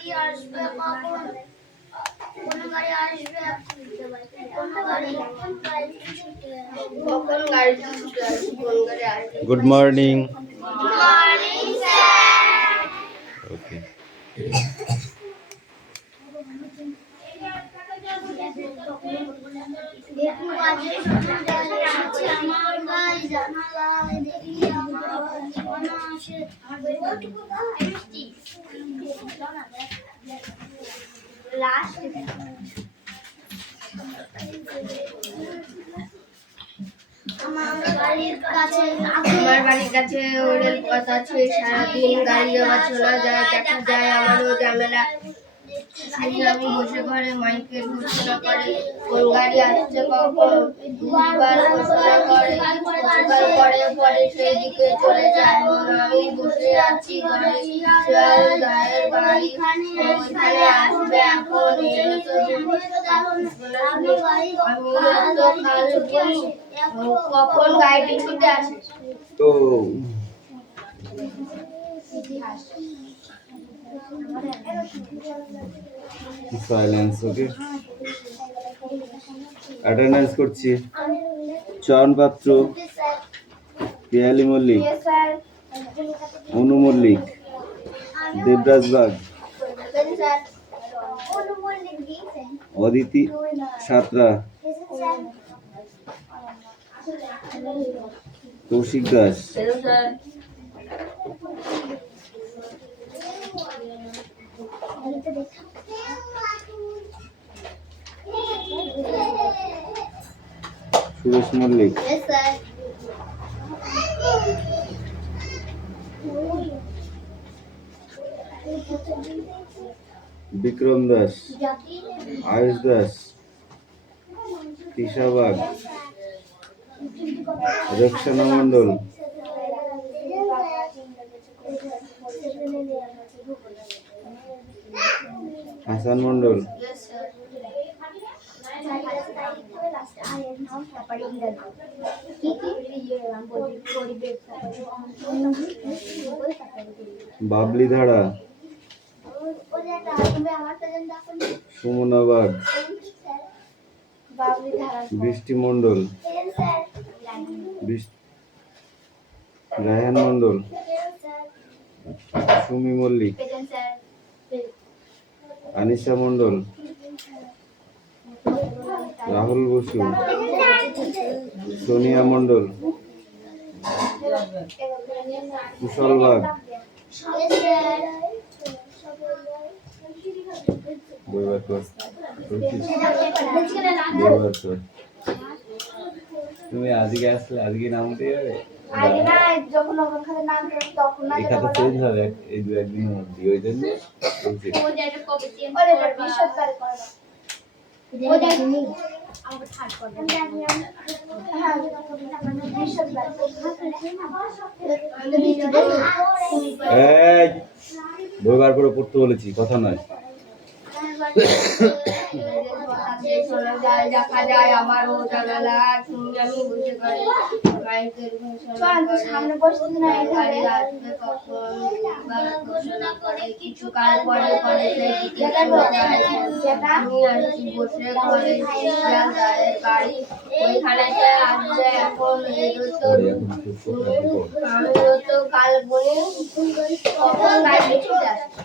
গাড়ি আসবে কখন? কোন গাড়ি আসবে? কোন গাড়ি কখন গাড়ি ছুটে আসবে? কোন গাড়ি আসবে? Good morning. Good morning sir. Okay. দেখুন আজকে সকালে এসেছি আমার গায়ে জানালায় দেখি আমার জীবনে আসে লাস্ট আমার বাড়ির কাছে রেল পথ আছে, সারাদিন গাড়ি আওয়াজ শোনা যায়, দেখা যায় আমারও ঝামেলা। আমি বসে ঘরে মাইকেল ঘোষণা করে কোন গাড়ি আসছে কখন, দুবার ঘোষণা করে কিছুকাল পরে পরে সেই দিকে চলে যায়। আমি বসে আছি ঘরে, শিয়াল গায়ের গাড়ি ওইখানে আসবে এখন। আমি তো কাল বলি কখন গাড়িটি ছুটে আসে। তো সাইলেন্স। ওকে, অ্যাটেন্ডেন্স করছি। চয়ন পাত্র, পিয়ালি মল্লিক, অনু মল্লিক, দেবরাজ বাগ, অদিতি সাঁতরা, কৌশিক দাস, সুরেশ মল্লিক, বিক্রম দাস, আয়ুষ দাস, তৃষা বাগ, রক্ষানা মন্ডল, হাসান মন্ডল, বাবলি ধারা, সুমনা বাগ, বৃষ্টি মন্ডল, রায়হান মন্ডল, সুমি মল্লিক, আনিশা মন্ডল, রাহুল বসু, সোনিয়া মন্ডল, কুশল বাগ, তুমি আজকে আসলে আজকে নাম দিয়ে যাবে, এখানে চেঞ্জ হবে এই দু একদিনের মধ্যে, ওই জন্য বই বার করে পড়তে বলেছি, কথা নয়। দেখা যায় আমারও জানালা, আমি বুঝতে পারি সামনে বসতে না আসবে কখন, ঘোষণা করে কিছুকাল পরে পরে আমি আসছি বসে ঘরে, শিয়াল গায়ের গাড়ি ওইখানে আসবে এখন। আমিও তো কাল বলি কখন গাড়ি ছুটে আসবে।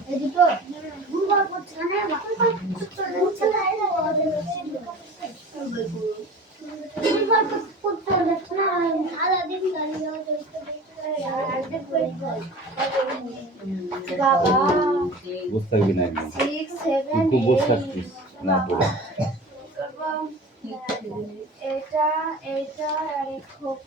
বসে থাকবি না একদম, খুব বসে থাকছিস না পড়ে। এটা আর খুব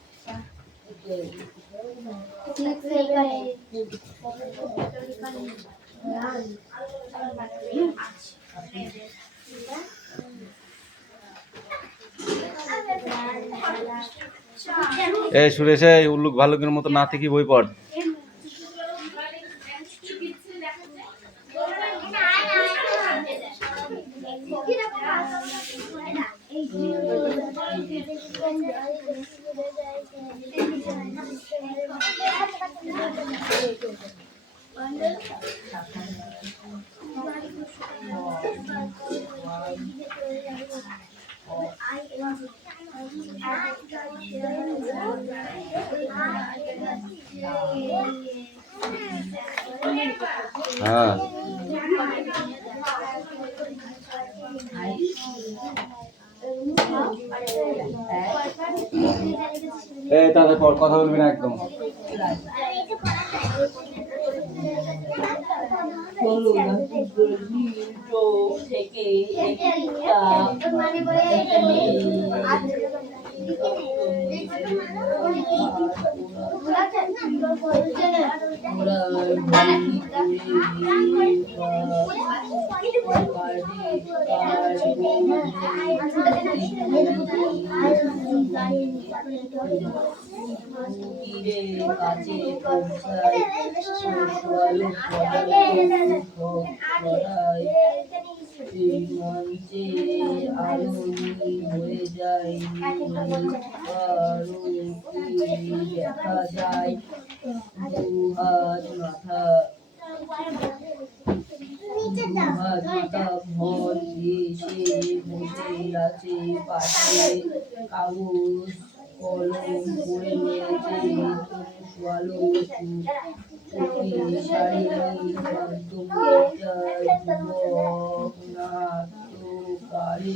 এই সুরেশ, এই উল্লুক ভালুকের মতো না থেকে বই পড়। হ্যাঁ এই তাদের পর কথা বলবি না একদম। চোখ থেকে কাছে পৌঁছায় এই মঞ্চে আলোনি হয়ে যায় দেখা যায় দুহাত মাথা ভর দিয়ে সে বসে আছে পাশে কাগজ কলম করে নিয়েছে সোয়ালো শাড়ি যুবক নাট্যকারী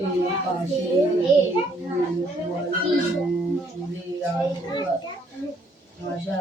এই পাশে সোয়ালো চলে ভাষা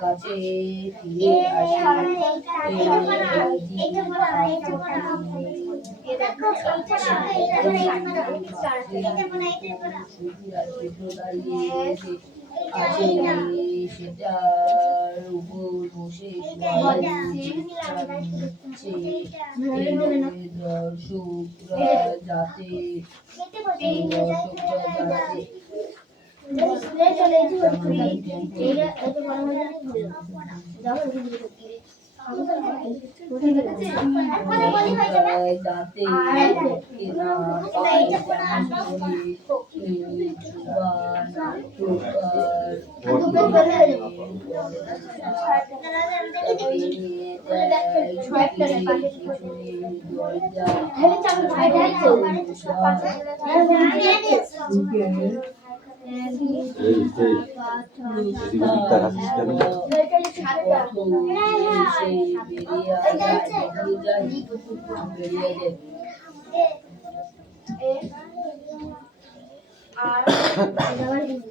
কাছে ফিরে আসে সেটার উপর বসে দর্শকরা যাতে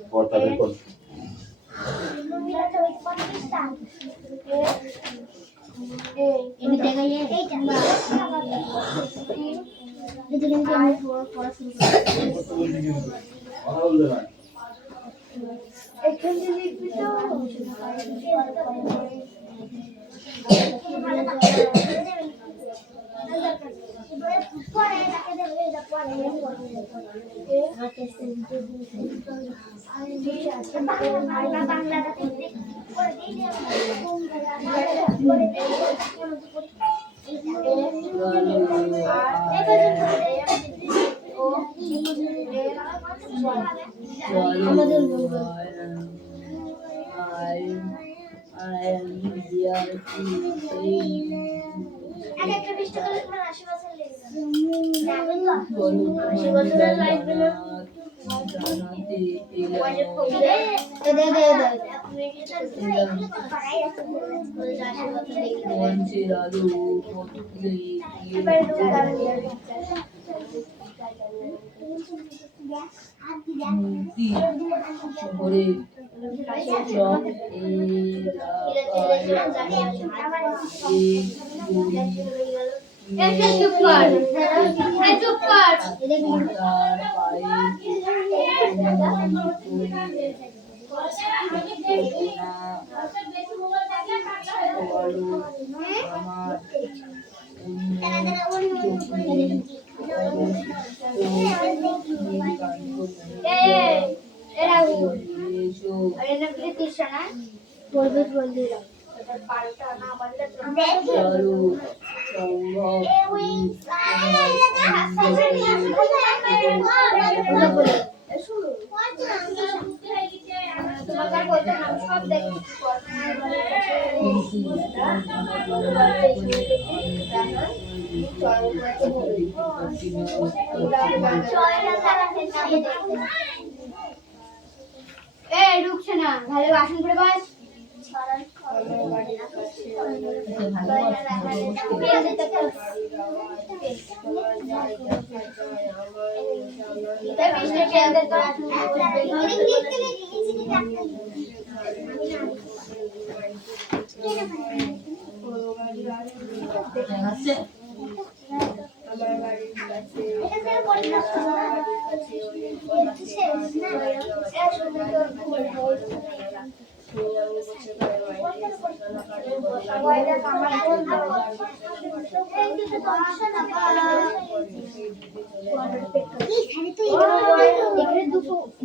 পর তাদের পর এমনি দেখাই এইটা কিন্তু কিন্তু আমি পড়া শুরু করি এখানে লিখবি তো পরে তাকে দেবে এটা পরে বাংলাটা করে একটা বৃষ্টি করলে তোমার 80 বছর লেগে ঢুকছে না ভালো বাসন করে বাস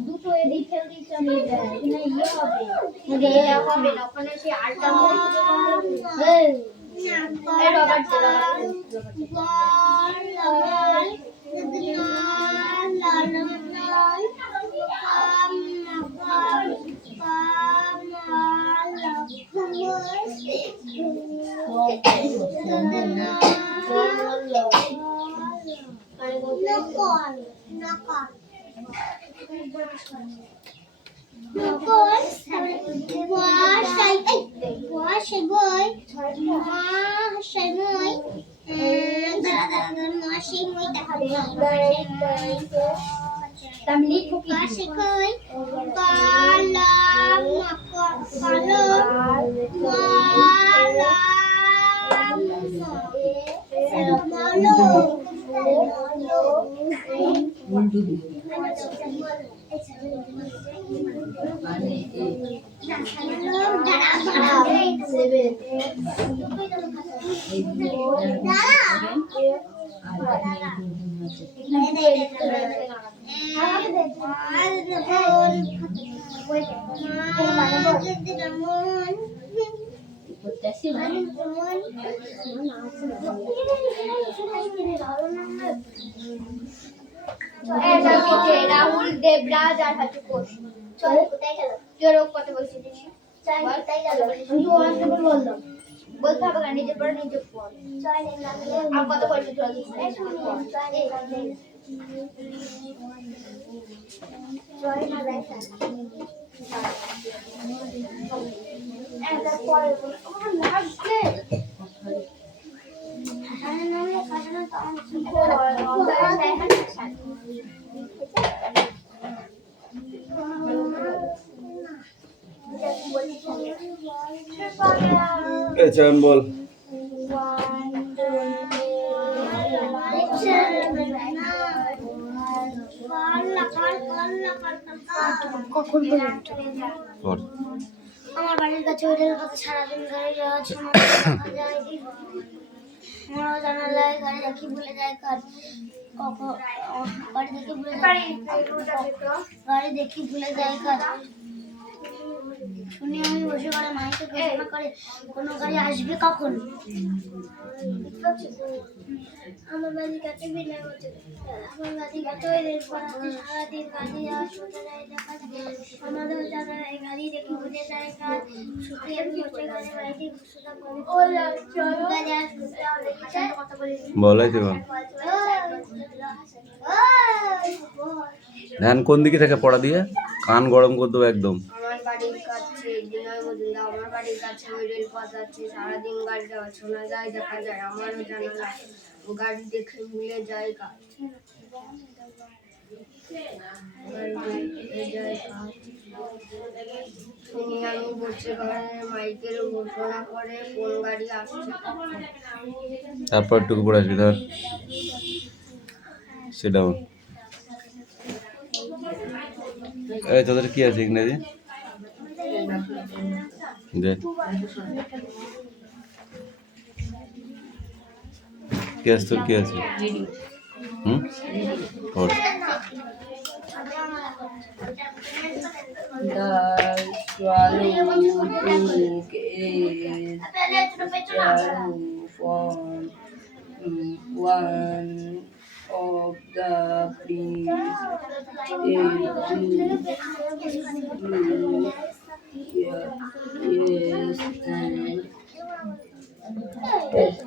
দুটো এদিক হবে না ওখানে সেই আটটা রাহুল দেবরাজ আর হাজু কোষ চলো কত বলছি বলতে হবে না নিজের পরে নিজে ফোন আর কত বলছি লাগবে চয়ন বল। কখন পর্যন্ত? বল। আমার বাড়ির কাছে ওদের কাছে সারাদিন গাড়ি যাওয়া আছে, আমার জানালায় গাড়ি দেখি ভুলে যায় কাজ, গাড়ি দেখি ভুলে যায়, গাড়ি দেখি ভুলে যায় কাজ। শুনি আমি বসে করে মাইকে ঘোষণা করে কোনো গাড়ি আসবে কখন। আমার বাড়ির কাছে বিনয় হচ্ছে, আমার বাড়ির কাছে রেলপথ আছে, সারাদিন গাড়ি যাওয়া সোজা যায় দেখা যায়, আমাদের জানালায় গাড়ি দেখি ভুলে যায় কাজ। শুকিয়ে আমি বসে করে বাড়িতে ঘোষণা করে গাড়ি আসবে কথা বলি। বলাই তো ধ্যান কোন দিকে থেকে পড়া দিয়ে কান গরম করে দেবো একদম। আমার বাড়ির কাছে বিনয় মজুমদার, আমার বাড়ির কাছে ওই রেলপথ আছে, সারাদিন গাড়ি যাওয়া শোনা যায় দেখা যায়, আমারও জানালা গাড়ি দেখে ভুলে যায় কাজ। শুনি আমি বসে ঘরে মাইকের ঘোষণা করে কোন গাড়ি আসছে। তারপর টুকু পড়ে আসবি ধর সেটা। এই তোদের কি আছে ইংরেজি দে, কি আছে তোর কি আছে? পড়। The swallow took a sparrow from one of the trees.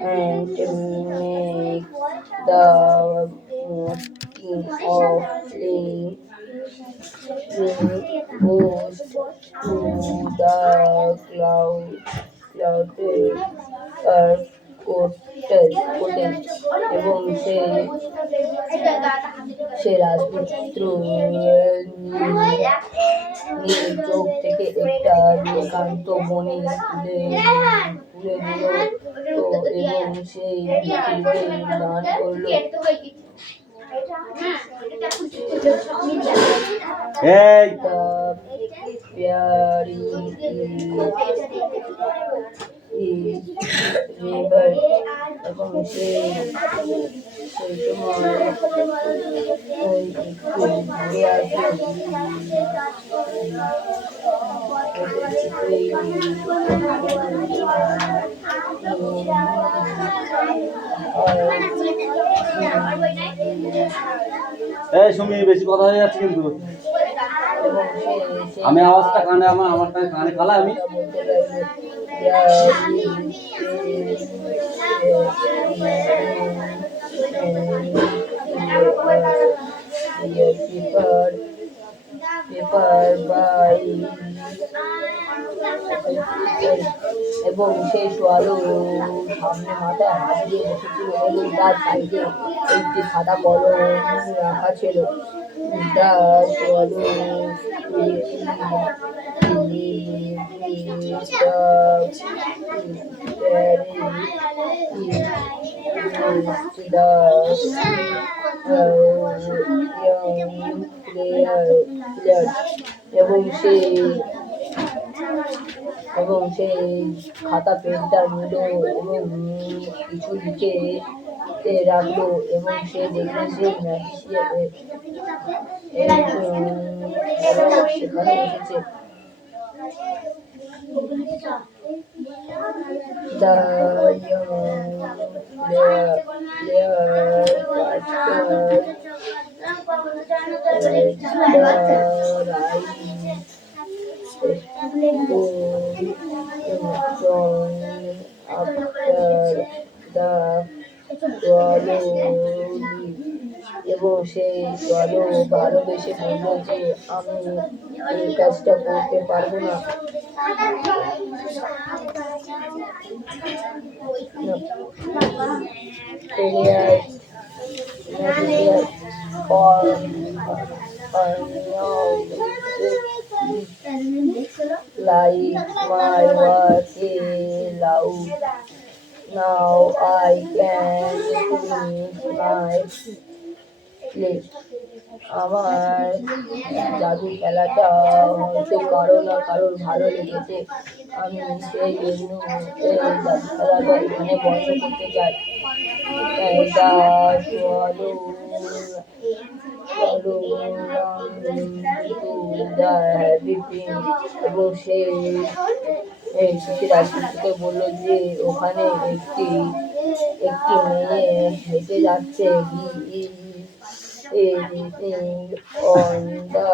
And make the king of flame goes to the clouded cottage এবং সে রাজপুত্র নীল চোখ থেকে একটা নীলকান্ত মণি তুলে নিল এবং সেই মণিটিকে দান করলো। এই Fairy is river এবং সেই সময় একটু ঘুরে এই সুমি বেশি কথা হয়ে যাচ্ছে কিন্তু আমি আওয়াজটা কানে আমার কানে খালা আমি পেপার বাই এবং সেই সোয়ালো সামনে মাথায় হাত দিয়ে বসেছিল এবং তার সাইডে একটি সাদা কলম রাখা ছিল। The swallow এবং সেই খাতা পেনটা নিল এবং কিছু লিখে রাখলো এবং সে দেখে সে সেখানে এসেছে। The young player এবং সেই জলও ভালোবেসে বলল যে আমি এই কাজটা করতে পারবো না। like my work loud. Now I can finish my plate. আমার জাদু খেলাটা হয়তো কারো না কারোর ভালো লেগেছে। আমি সেই জন্য এই জাদু খেলাটা এখানে বন্ধ করতে চাই। এটা swallow the happy prince এবং সে এই শিশুরা শিশুকে বললো যে ওখানে একটি মেয়ে হেঁটে যাচ্ছে। He is sitting on the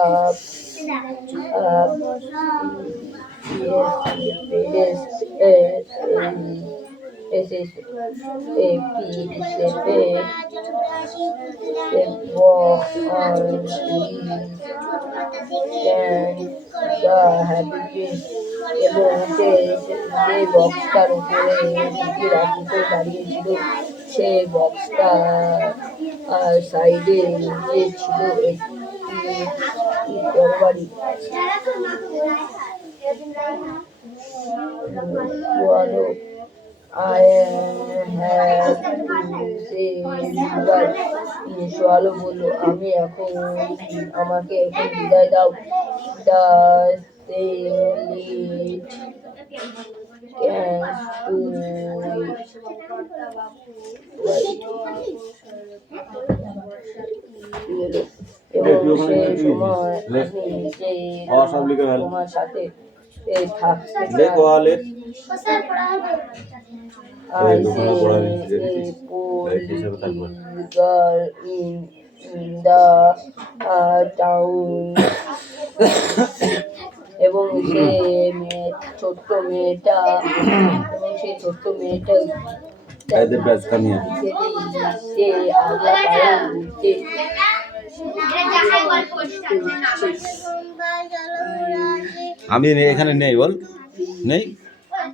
এবং যে বক্সটার উপরে রাখিতে দাঁড়িয়েছিল সেই বক্সটা সাইডে নিচে ছিল একটি তরবারি। সোয়ালো বলল, আমি এখন আমাকে এখন বিদায় দাও। এবং সেই সময় আমি তোমার সাথে থাকতে চাই। I say a poor girl in the town. এবং ছোট্ট মেয়েটা সে আগলা পায়ে উঠে আমি এখানে নেই, বল নেই,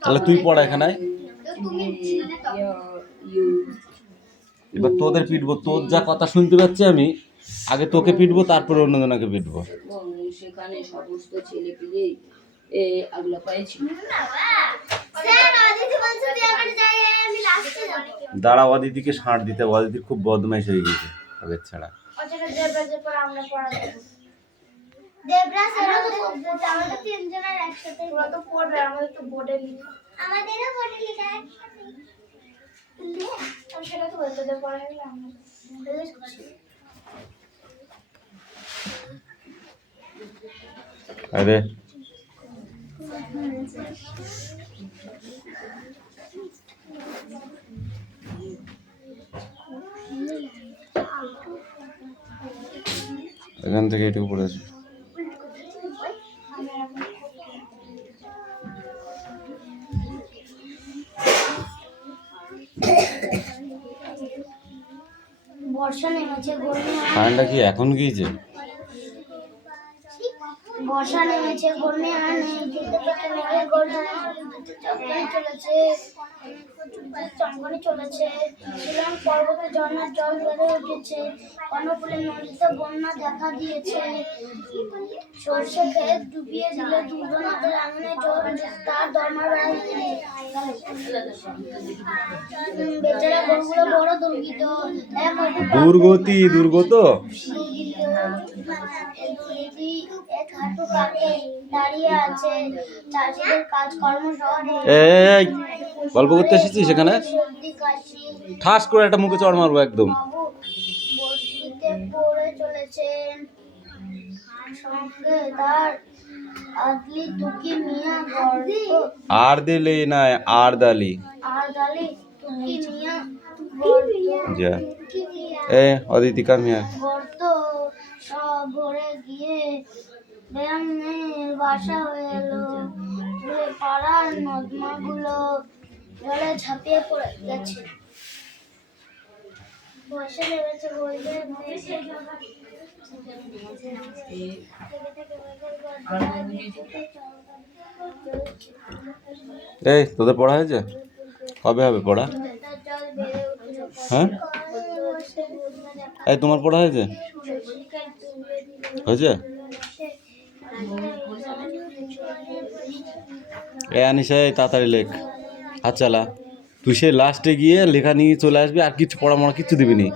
তাহলে তুই পড়া এখানে। এবার তোদের পিটবো, তোর যা কথা শুনতে পাচ্ছি আমি, আগে তোকে পিটবো তারপরে অন্যজনকে পিটবো। সেখানে সমস্ত ছেলে পিলে আগলা পায়ে ছিল। দাঁড়া, অদিতিকে ষাঁড় দিতে, অদিতির খুব বদমাইশ হয়ে গেছে আগের ছাড়া। আরে এখান থেকে এটুকু পড়েছে। বর্ষা নেমেছে, ঠান্ডা কি এখন গিয়েছে? বর্ষা নেমেছে, ঘূর্ণি আর চমকানি চলেছে। শিলং পর্বতে ঝর্ণার জল বেড়ে উঠেছে, কর্ণফুলী নদীতে বন্যা দেখা দিয়েছে। সর্ষে ক্ষেত ডুবিয়ে দিলে দুর্গনাথের আঙিনে জল তার দরমা বেচারা গরুগুলো বড় দুর্গত। দুর্গত এক হাঁটু কাকে দাঁড়িয়ে আছে চাষিদের কাজকর্ম শহরে। এই গল্প করতে এসেছিস সেখানে? ঠাস করে একটা মুখে চড় মারবো একদম। বস্তিতে পড়ে চলেছেন, সঙ্গে তার আদলি তুকি মিয়া গর্ত। আর দিলি না আর দালি তুকি মিয়া গর্ত। যা অদিতি কাম হিয়ার। গর্ত সব ভরে গিয়ে ব্যায়ামের বাসা হয়ে এলো। পাড়ার নর্দমাগুলো জলে ঝাঁপিয়ে পড়ে গেছে। বসে লেগেছে বলতে এই তোদের পড়া হয়েছে? কবে হবে পড়া? হ্যাঁ, এই তোমার পড়া হয়েছে? এ আনিসা, এই তাড়াতাড়ি লেখ, হাত চালা। তুই সে লাস্টে গিয়ে লেখা নিয়ে চলে আসবি, আর কিছু পড়া মড়া কিচ্ছু দিবি নি।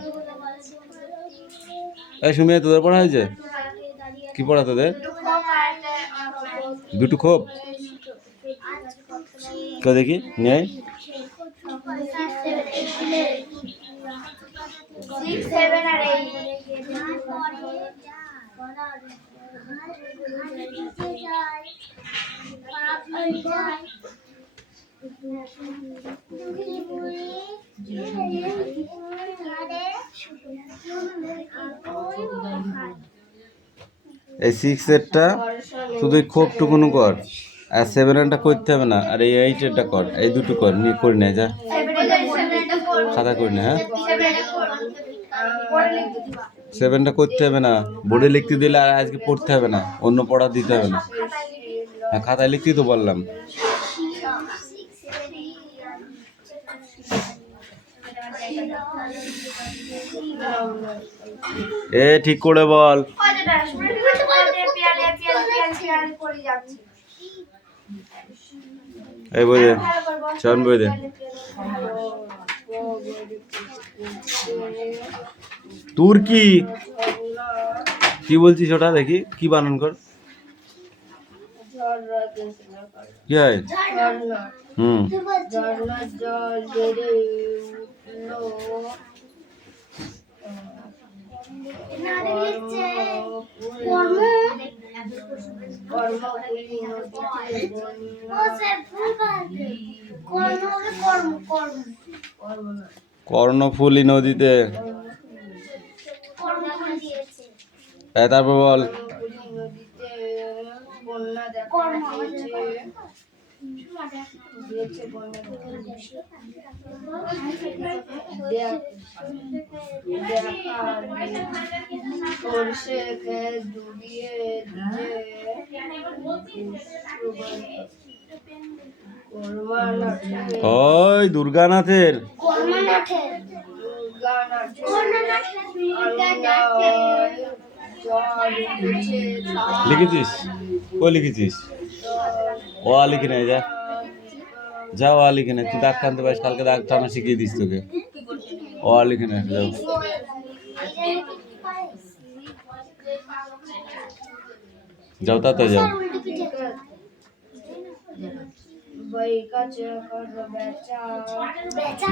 এই সুমিয়া, তোদের পড়া হয়েছে? কি পড়া তোদের? দুটো খোপ? কেউ দেখি নেই। 6, 7 আর 8 এই 6-এরটা শুধু এই খোপটুকুনো কর, আর 7-এরটা করতে হবে না, আর এই 8-এরটা কর, এই দুটো কর, নিয়ে করে নে যা, খাতা করে নে। হ্যাঁ, 7টা করতে হবে না, বোর্ডে লিখতে দিলে আর আজকে পড়তে হবে না, অন্য পড়া দিতে হবে না। হ্যাঁ, খাতায় লিখতেই তো বললাম। এ ঠিক করে বল। এই বই দে, চন বই দে। তোর কি কি বলছিস ওটা দেখি, কি বানান কর, কি হয়? হুম, জল বেড়ে উঠলো, কর্ণফুলী নদীতে। তারপর বল। নদীতে বন্যা দেখা দিয়েছে, সরষে খেয়ে ডুবিয়ে ওই দুর্গানাথের লিখেছিস? ও লিখেছিস? ও লিখে নেই, যা যা, ও লিখে নে। তুই দাগ টানতে পারিস, কালকে দাগ টানা শিখিয়ে দিস তোকে। ও লিখে নে, যাও যাও, তাতে যাও।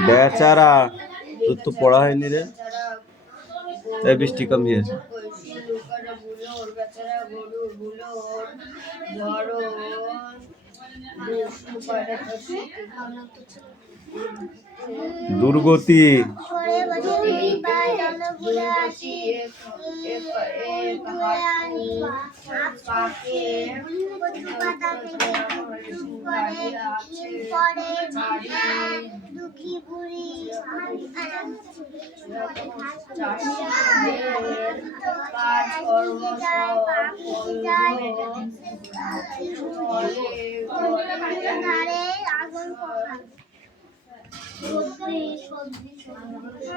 বেচারা, তোর তো পড়া হয়নি রে। এই বৃষ্টি কম হয়েছে। দুর্গতি, দুঃখী বুড়ি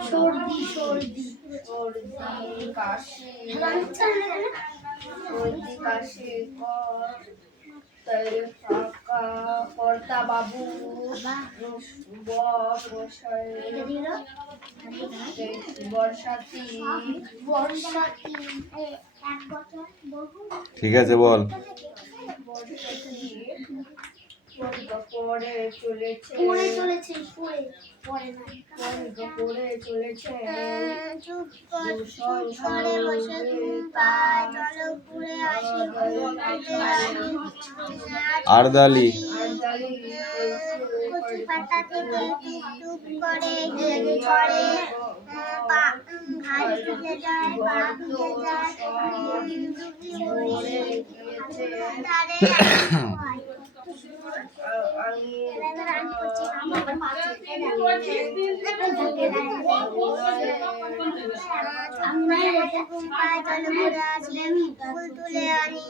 সর্দি সর্দি কাশি কর্তা বাবু বর্ষাতি ঠিক আছে বল। পরে চলেছে আরদালি, পাতা থেকে টুক করে ঝরে ঘাস ভিজে যায়, পা ভিজে যায়, ফুল তুলে আনি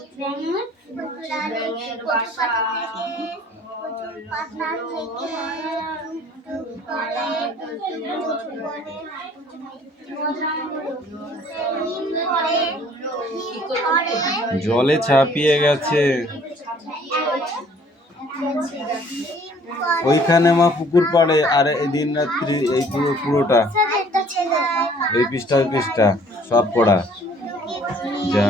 পাতা থেকে টুক করে জলে ছাপিয়ে গেছে। ওইখানে মা পুকুর পাড়ে, আর এই দিন রাত্রি এই পুরোটা এই পৃষ্ঠা ওই পৃষ্ঠা সব পড়া যা।